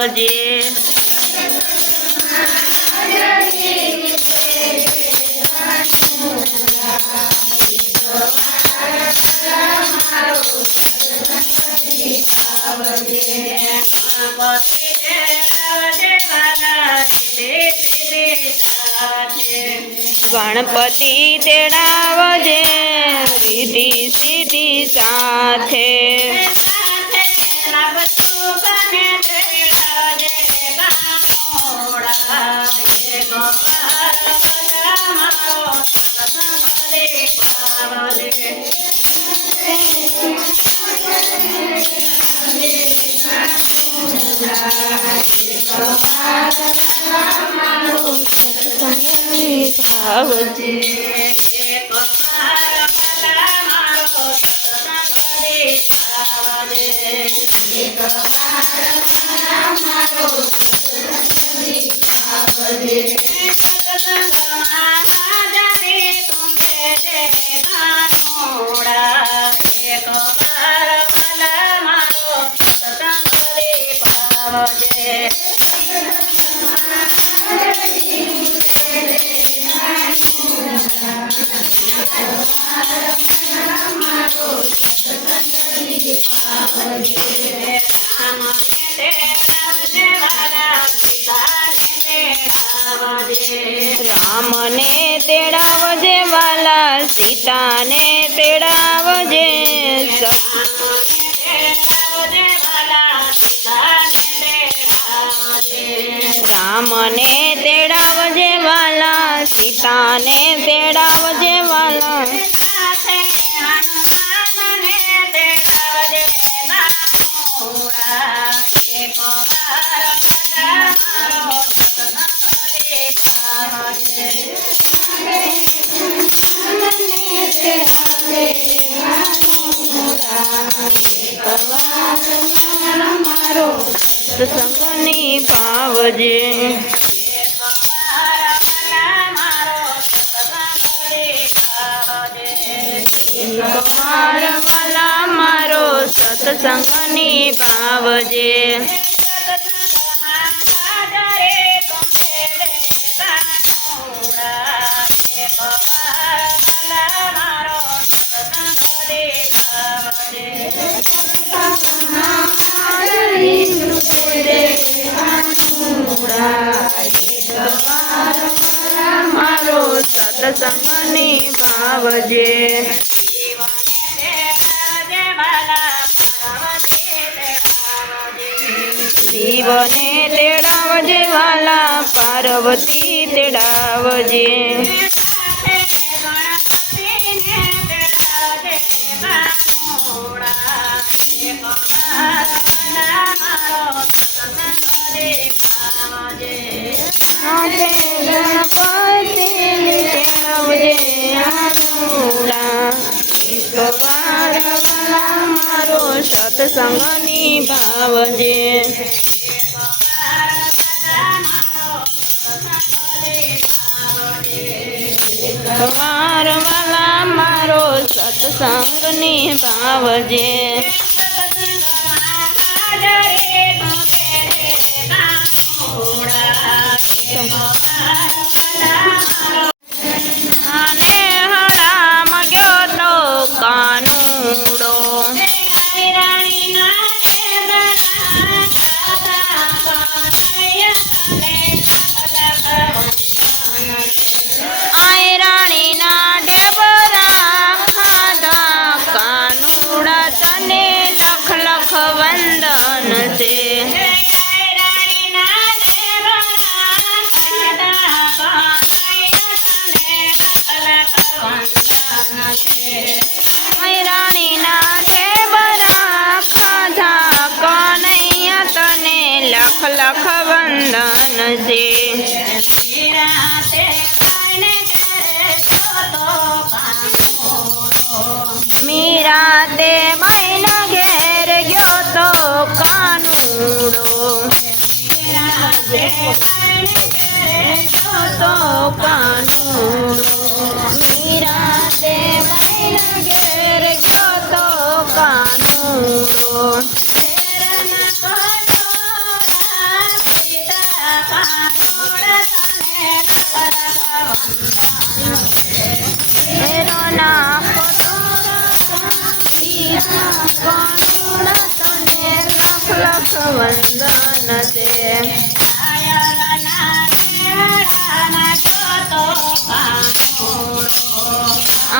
ભાવજે ગણપતિ તેડાવજે રીતિ સીધી સાથે ભાવજે રામને તેડાવજે વાલા સીતાને તેડાવજે રામને તેડાવજે વાલા સીતાને તેડાવજે વાલા સત્સંગની ભાવજે વાલા મારો સત્સંગની ભાવજે મારો સત્સંગની ભાવજે શિવને તેડાવજે વાલા પાર્વતી તેડાવજે મારો સત્સંગની ભાવજે વાલા મારો સત્સંગની ભાવજે આને હળામાં ગયો તો કાનુડો આય રાણીના ઢેબરા ખાધા કાનુડા તને લખ લખ વંદન છે રાણીના ઢેબરા ખાધા કનૈયા તને લખ લખ વંદન છે મીરા તે બાઈના ઘેર ગયો તો કાનુડો મીરા તે બાઈના ઘેર ગયો તો કાનુડો નાખો તો કાનુડા તને લખ લખ વંદન છે.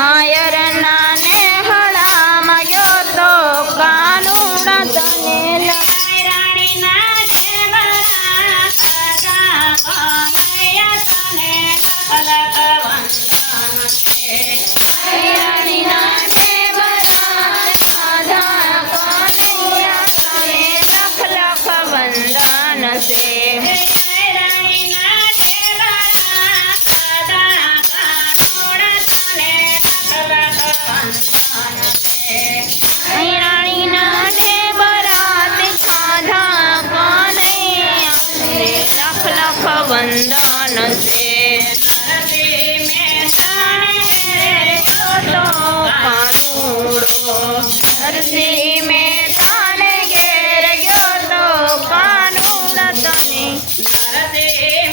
આયરના ને હળામાં ગયો તો કાનુડા તને વંદન છે. નરસિંહ મહેતાને ઘેર ગયો તો કાનુડા તને નરસિંહ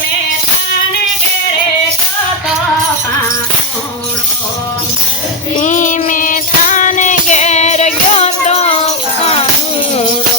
મહેતાને ઘેર ગયો તો કાનુડો.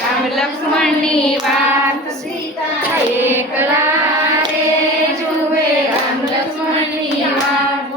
રામ લક્ષ્મણની વાત સીતા એકલા રે જુએ રામ લક્ષ્મણની વાત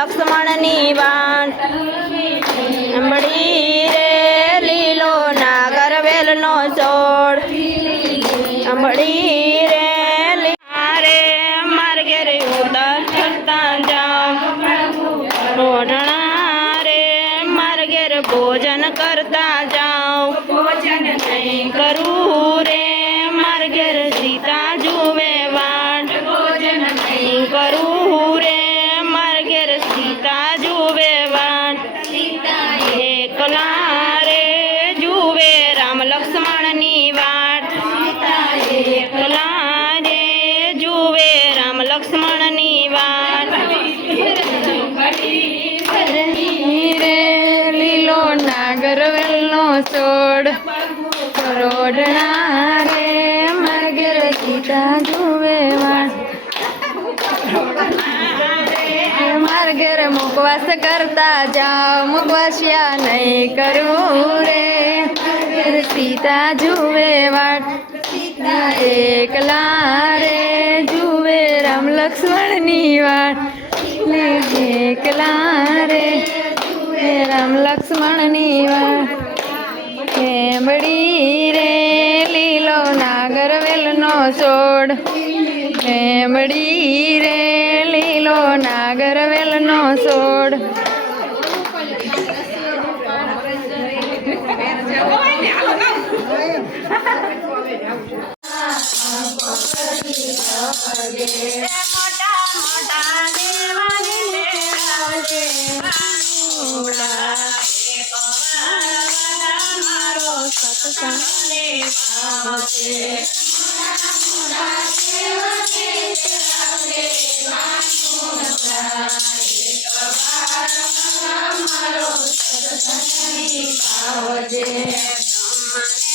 લક્ષ્મણની વાટ અંબડી રે લીલો નાગર વેલનો છોડ અંબડી રે રે મારે ઘેરે ઉતાર કરતા જાઉં ઓઢણા રે મારે ઘેર ભોજન કરતા જાઉં ભોજન નહીં કરું રે મારે ઘેર સીતા જુએ વાટ ભોજન નહીં કરું રે મારે ઘેર સીતા જુએ વાટ એકલા રે જુએ રામ લક્ષ્મણની વાટ એકલા રે જુએ રામ લક્ષ્મણની વાટ રે લીલો નાગર વેલનો છોડ રોડણા રે માર્ગે સીતા જુએ વાટ માર્ગે મુખવાસ કરતા જાઓ મુખવાસ્યા નહીં કરવું રે માર્ગે સીતા જુએ વાટ એકલા રે જુએ રામ લક્ષ્મણની વાટ એકલા રે રામ લક્ષ્મણની વાટ એમડી રે લીલો નાગર વેલનો છોડ એમડી રે લીલો નાગર વેલનો છોડ મોટા મોટા દેવાને લેવજે મારો સત્સંગ લેવજે મારો સત્સંગ લેવજે